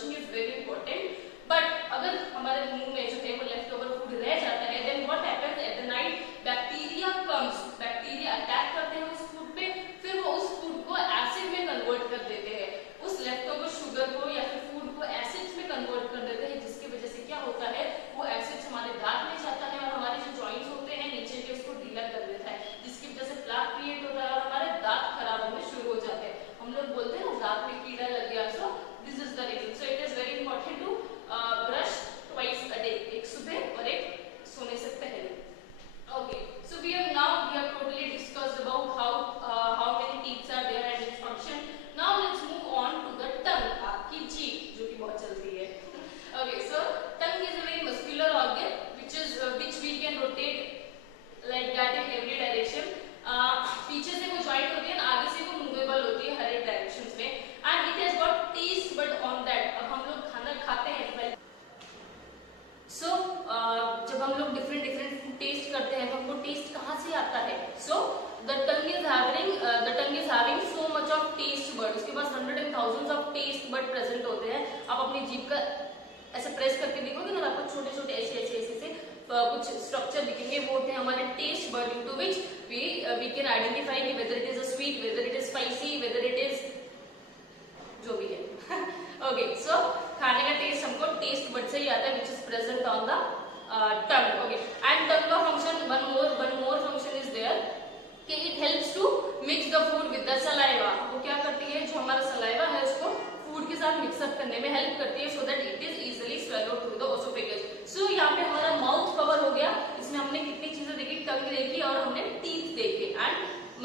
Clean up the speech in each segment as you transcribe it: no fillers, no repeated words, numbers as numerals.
Flushing is very important. But अगर हमारे मुंह में जो है वो लेफ्ट ओवर फूड रह जाता है, then what happens at the night, bacteria comes, bacteria attack करते हैं उस फूड पे, फिर वो उस फूड को एसिड में कन्वर्ट कर देते हैं, उस लेफ्ट ओवर शुगर को या फिर फूड को एसिड्स में कन्वर्ट कर देते हैं, जिसकी वजह से क्या होता है वो एसिड्स हमारे दांत में जाता है और हमारे जो जॉइंट्स होते हैं नीचे के उसको ढीला कर देता है, जिसकी वजह से प्लाक क्रिएट होता है और हमारे दांत खराब होने शुरू हो जाते हैं। हम लोग बोलते हैं ना दांत में कीड़ा लग गया, so this is the reason. So it is very important to brush twice a day, एक सुबह और एक सोने से पहले। Okay, so we have totally discussed about how many teeth are there and its function. Now let's move on to the tongue, आपकी जीभ जो कि बहुत चलती है। Okay, so tongue is a very muscular organ which we can rotate like that in every direction. पीछे से वो joint होती है ना, आगे से वो movable होती है हर एक directions में, and it has got taste bud on that. अब हम लोग खाना खाते हैं सो जब हम लोग डिफरेंट फूड टेस्ट करते हैं तो हमको टेस्ट कहाँ से आता है? So the tongue is having so much of taste bud, उसके पास 100 and thousands of taste bud present होते हैं। आप अपनी जीभ का ऐसे प्रेस करके देखोगे ना, आपको छोटे छोटे ऐसे कुछ स्ट्रक्चर दिखेंगे, वो होते हैं हमारे taste bud, into which we can identify whether it is a sweet, whether it is spicy, whether it is जो भी है। ओके, सो खाने का टेस्ट हमको टेस्ट बड से ही आता है, which is present on the tongue. Okay, and tongue का function one more function is there कि it helps to mix the food with the saliva. वो क्या करती है, जो हमारा सलाइवा है उसको फूड के साथ मिक्सअप करने में हेल्प करती है, so that it is easily swallowed through the oesophagus. So यहाँ पे हमारा माउथ कवर हो गया, इसमें हमने कितनी चीजें देखी, टंग देखी और हमने टीथ देखे एंड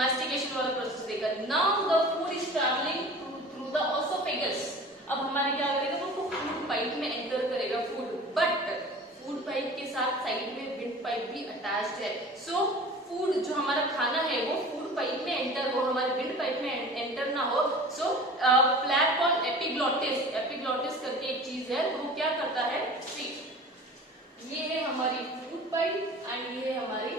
मैस्टिकेशन वाला प्रोसेस देखा। Now the food is travelling through the oesophagus. अब हमारे क्या करेगा, वो फूड पाइप में एंटर करेगा फूड, बट फूड पाइप के साथ साइड में विंड पाइप भी अटैच्ड है। सो फूड जो हमारा खाना है वो फूड पाइप में एंटर हो, हमारे विंड पाइप में एंटर ना हो। सो फ्लैप ऑन एपिग्लॉटिस करके एक चीज है, तो वो क्या करता है, ये है हमारी फूड पाइप एंड ये हमारी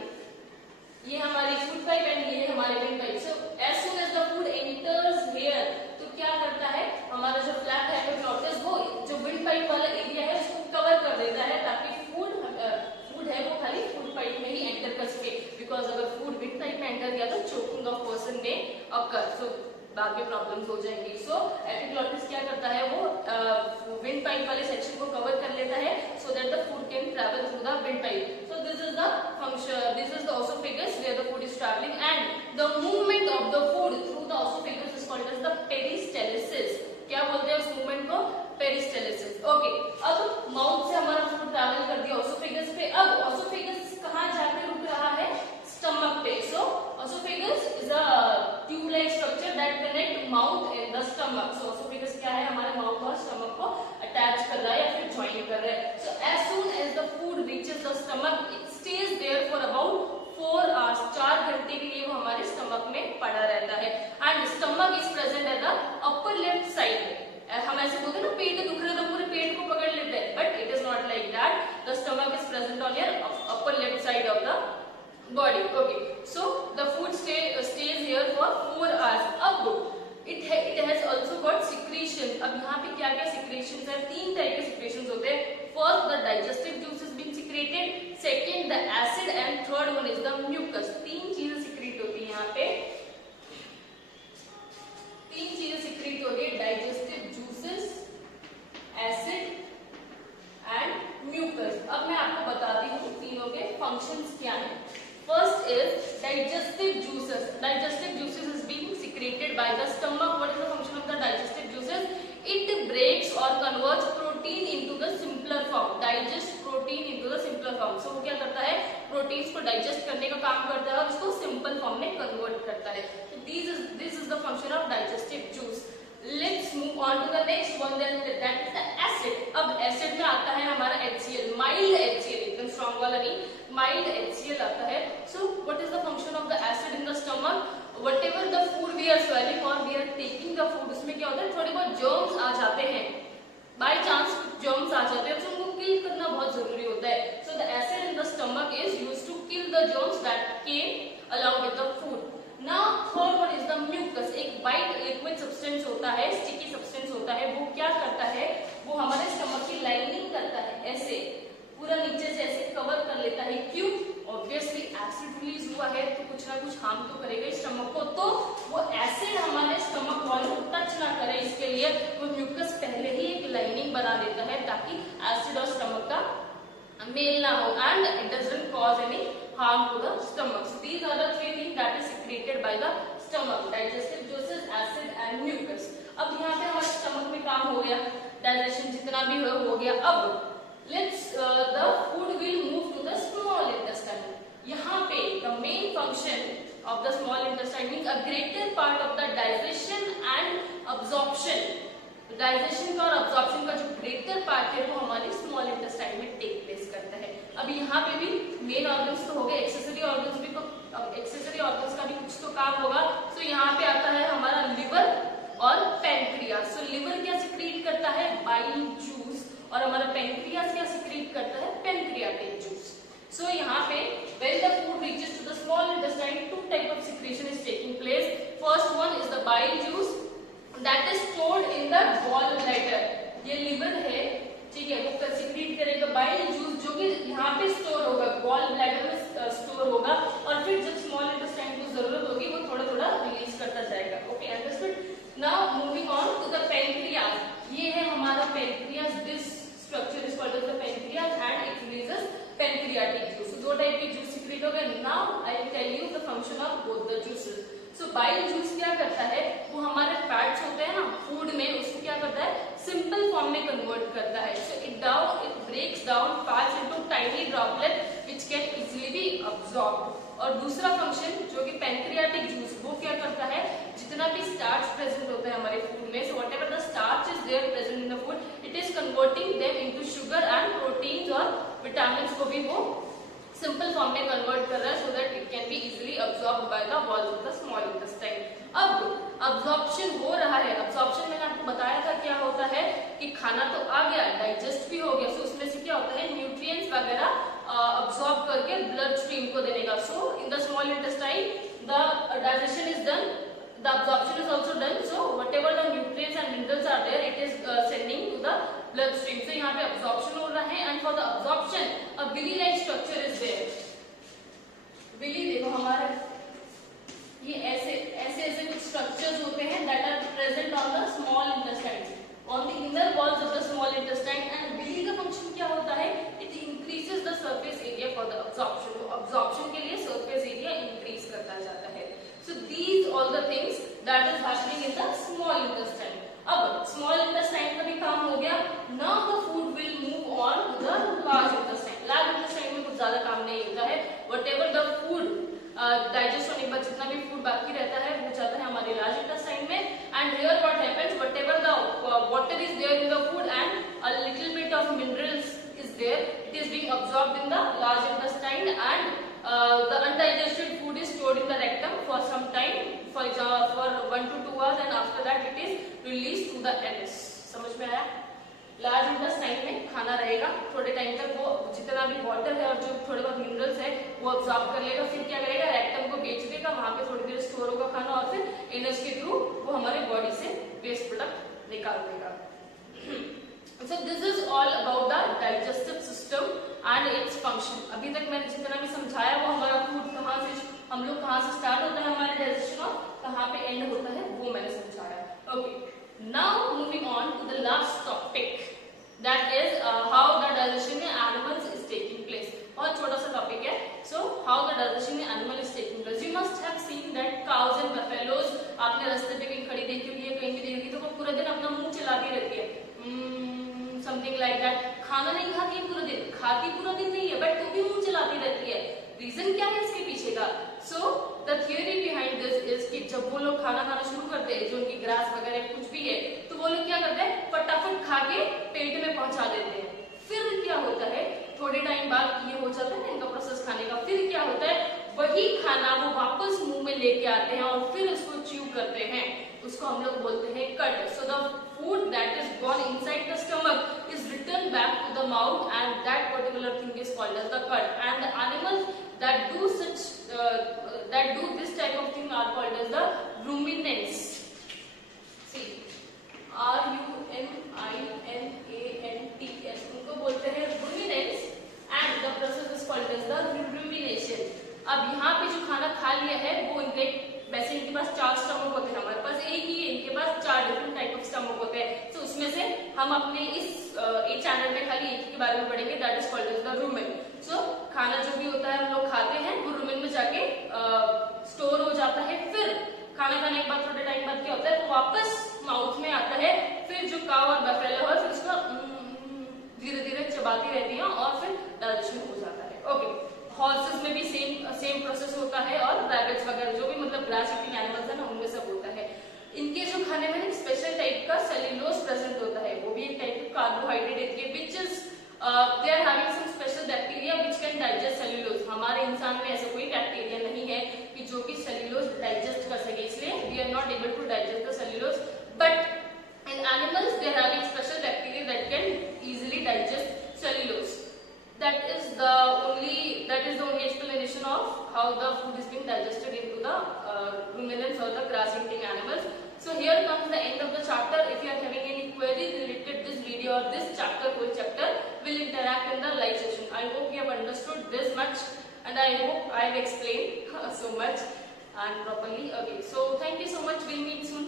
फूड पाइप एंड ये हमारे wind pipe. So as soon as the food enters here, तो क्या करता है हमारा जो फ्लैप है एपिग्लॉटिस, वो जो विंड पाइप वाला एरिया है उसको कवर कर देता है, ताकि फूड है वो खाली फूड पाइप में ही एंटर कर सके। बिकॉज अगर फूड विंड पाइप में एंटर किया तो चोकिंग ऑफ पर्सन में अकर, सो बाद में प्रॉब्लम्स हो जाएंगी। सो एपिग्लॉटिस क्या करता है, वो विंड पाइप वाले सेक्शन को कवर कर लेता है, so that the food can travel through the wind pipe. So this is the function, this is the oesophagus where the food is travelling, and the movement of the food through the oesophagus is called as the peristalsis. क्या बोलते हैं उस movement को, पेरिस्टेलिसिस। Okay, अब mouth से हमारा food travel कर दिया ओसोफेगस पे, अब ओसोफेगस कहाँ जाके रुक रहा है, स्टमक पे। So oesophagus is a tube like structure that connect mouth and the stomach. So oesophagus क्या है, हमारे माउथ और स्टमक को अटैच कर रहा है या फिर ज्वाइन कर रहा है। So as soon as the food reaches the stomach, it stays there for about 4 hours, 4 घंटे के लिए वो हमारे स्टमक में पड़ा रहता है। And stomach is present at the upper left side. हम ऐसे बोलते हैं ना पेट दुख रहा है तो पूरे पेट को पकड़ लेते हैं, but it is not like that, the stomach is present on your upper left side of the body. Okay, so the food stays here for 4 hours. अब it has also got secretion. अब यहाँ पे क्या क्या secretions है, 3 type के secretions होते हैं। First, the digestive juices being secreted. Second, the acid, and third one is the mucus. 3 चीजें secrete होती है यहाँ पे, 3 चीजें secrete होती है, digestive juices, acid and mucus. अब मैं आपको बताती हूँ तीनों के functions क्या हैं। First is digestive juices. Digestive juices is being secreted by the stomach. What is the function of the digestive juices? It breaks or converts protein into the simpler form. Digest protein into the simpler form. So वो क्या करता है, proteins को digest करने का काम करता है और उसको simple form में convert करता है। So this is the function of digestive juice. Let's move on to the next one, that is the acid. अब acid में आता है हमारा HCl, mild HCl, एकदम strong वाला नहीं, mild HCl आता है। So what is the function of the acid in the stomach? Whatever the food we are swallowing or we are taking the food, उसमें क्या होता है, थोड़े बहुत germs आ जाते हैं, by chance germs आ जाते हैं, तो उनको kill करना बहुत जरूरी होता है। So the acid in the stomach is used to kill the germs that came along with the food. Now third one is the mucus. एक white liquid substance होता है, sticky substance होता है, वो क्या करता है, वो वो हमारे स्टमक की लाइनिंग करता है, ऐसे पूरा नीचे से ऐसे कवर कर लेता है। क्यों? ऑब्वियसली एसिड रिलीज हुआ है तो कुछ ना कुछ हार्म तो करेगा स्टमक को, तो वो एसिड हमारे स्टमक वॉल को टच ना करे, इसके लिए वो म्यूकस पहले ही एक लाइनिंग बना देता है ताकि एसिड और स्टमक का मेल ना हो, and it doesn't cause any harm to the stomach. So these are the three things that is secreted by the stomach: digestive juices, acid and mucus. अब यहाँ पे हमारे स्टमक में काम हो गया, डाइजेशन जितना भी हो गया। अब let's the food will move to the small intestine. यहाँ पे the main function of the small intestine means a greater part of the digestion and absorption. Digestion का और अब्जॉर्प्शन का जो ग्रेटर पार्ट है वो हमारे स्मॉल इंटेस्टाइन में टेक प्लेस करता है। अब यहाँ पे भी मेन ऑर्गन्स तो हो गए, एक्सेसरी ऑर्गन्स भी, एक्सेसरी ऑर्गन्स का भी कुछ तो काम होगा। सो यहाँ पे आता है हमारा लिवर और पेनक्रियास। सो लिवर क्या सिक्रीट करता है? बाइल जूस, और हमारा पेनक्रियास क्या सिक्रीट करता है? Pancreatic juice. सो यहाँ पे when the food reaches to the small intestine, two type of secretion is taking place. First one is the bile juice that is stored in the gall bladder. ये liver है, ठीक है, वो secrete करेगा bile juice जो कि यहाँ पे स्टोर होगा, गॉल ब्लैडर में स्टोर होगा, और फिर जब स्मॉल इंटेस्टाइन को जरूरत होगी वो थोड़ा थोड़ा रिलीज करता जाएगा। Okay, understood. Now moving on to the pancreas. ये है हमारा pancreas, this structure is called as the pancreas and it releases pancreatic juice. दो टाइप के जूस सिक्रीट हो गए। Now I will tell you the function of both the juices. So bile juice क्या करता है? वो हमारे फैट्स होते हैं ना फूड में, उसको क्या करता है? सिंपल फॉर्म में कन्वर्ट करता है। So it breaks down fats into tiny droplet which can easily be absorbed. और दूसरा फंक्शन जो कि पेनक्रियाटिक जूस, वो क्या करता है? जितना भी स्टार्च प्रेजेंट होता है हमारे फूड में, so whatever the starch is there present in the food, it is converting them into sugar and proteins और विटामिन्स को भी वो सिंपल फॉर्म में कन्वर्ट कर रहा है, so that it can be easily absorbed by the walls of the small intestine. अब absorption हो रहा है। अब्सॉर्प्शन मैंने आपको बताया था क्या होता है कि खाना तो आ गया, डाइजेस्ट भी हो गया, सो उसमें से क्या होता है? न्यूट्रिएंट्स वगैरह अब्सॉर्ब करके ब्लड स्ट्रीम को देगा। So in the small intestine the digestion is done, the absorption is also done, so whatever the nutrients and minerals are there, it is sending to the blood stream. So यहाँ पे absorption हो रहा है, and for the absorption a villi like structure is there. villi देखो हमारा ये ऐसे ऐसे ऐसे कुछ structures होते हैं that are present on the small intestine, on the inner walls of the small intestine, and villi का function क्या होता है? It increases the surface area for the absorption. तो absorption के लिए surface area increase करता जाता है। So these all the things that is happening in the small intestine. अब small intestine का भी काम हो गया। Now the food will move on to the large intestine. Large intestine में कुछ ज्यादा काम नहीं होता है। Whatever the food digest होने के बाद जितना भी food बाकी रहता है वो जाता है हमारे large intestine में। And here what happens? Whatever the water is there in the food and a little bit of minerals is there, it is being absorbed in the large intestine, and the undigested food is stored in the rectum for some time, for 1 to 2 hours, and after that it is released to the anus. समझ में आया? Large intestine में खाना रहेगा, थोड़े time तक वो जितना भी वाटर है और जो थोड़े बहुत मिनरल्स है वो अब्सॉर्ब कर लेगा, फिर क्या करेगा? रेक्टम को बेच देगा, वहां पे थोड़ी देर स्टोर होगा खाना, और फिर एनस के थ्रू वो हमारे बॉडी से वेस्ट प्रोडक्ट निकाल देगा। So this is all about the digestive system and its function. अभी तक मैंने जितना भी समझाया वो हमारा फूड कहाँ से, हम लोग कहाँ से स्टार्ट होता है हमारे डाइजेशन और कहाँ पे एंड होता है वो मैंने समझाया। Okay, now moving on to the last topic, that is how the digestion in animals is taking place. बहुत छोटा सा टॉपिक है। So how the digestion in animal is taking place. You must have seen that cows and buffaloes, आपने रास्ते पे कहीं खड़ी देखी होगी या कहीं भी देखी होगी तो वो पूरा दिन अपना मुंह चलाती रहती है, समथिंग लाइक दैट। खाना नहीं खाती है पूरा दिन, खाती पूरा दिन नहीं है, बट तो भी मुंह चलाती रहती है। रीजन क्या है इसके पीछे का? So the theory behind this is कि जब वो लोग खाना खाना शुरू करते हैं, जो उनकी ग्रास वगैरह कुछ भी है, तो वो लोग क्या करते हैं? फटाफट खा के पेट में पहुंचा देते हैं। फिर क्या होता है? थोड़े टाइम बाद ये हो जाता है ना इनका प्रोसेस खाने का, फिर क्या होता है? वही खाना वो वापस मुंह में लेके आते हैं और फिर उसको च्यू करते हैं, उसको हम लोग बोलते हैं cut. So the food that is gone inside the stomach is returned back to the mouth, and that particular thing is called as the cut. And the animals that do this type of thing are called as the ruminants. See, ruminants. हम अपने इस एक channel में खाली एक ही के बारे में पढ़ेंगे, that is called as the rumen. So खाना जो भी होता है हम लोग खाते हैं वो रुमेन में जाके स्टोर हो जाता है, फिर खाना खाने के बाद थोड़े टाइम बाद क्या होता है वो वापस माउथ में आता है, फिर जो काव और बफेलो है फिर उसको धीरे धीरे चबाती रहती है और फिर डाइजेशन हो जाता है। ओके, हॉर्सेस में भी सेम प्रोसेस होता है और रैबिट्स वगैरह जो भी मतलब ग्रास ईटिंग एनिमल्स है ना उनमें सब होता है। इनके जो खाने में एक स्पेशल टाइप का सेल्यूलोज प्रेजेंट होता है, वो भी एक टाइप का कार्बोहाइड्रेट है which is they are having some special bacteria which can digest cellulose. हमारे इंसान में ऐसा कोई बैक्टीरिया नहीं है कि जो कि सेल्यूलोज डाइजेस्ट कर सके, इसलिए we are not able to digest the cellulose, but in animals they are having special bacteria that can easily digest cellulose. That is the only explanation of how the food is being digested into the ruminants or the grass eating animals. So here comes the end of the chapter. If you are having any query related this video or this chapter, whole chapter, will interact in the live session. I hope you have understood this much and I hope I have explained so much and properly. Okay, so thank you so much. We'll meet soon.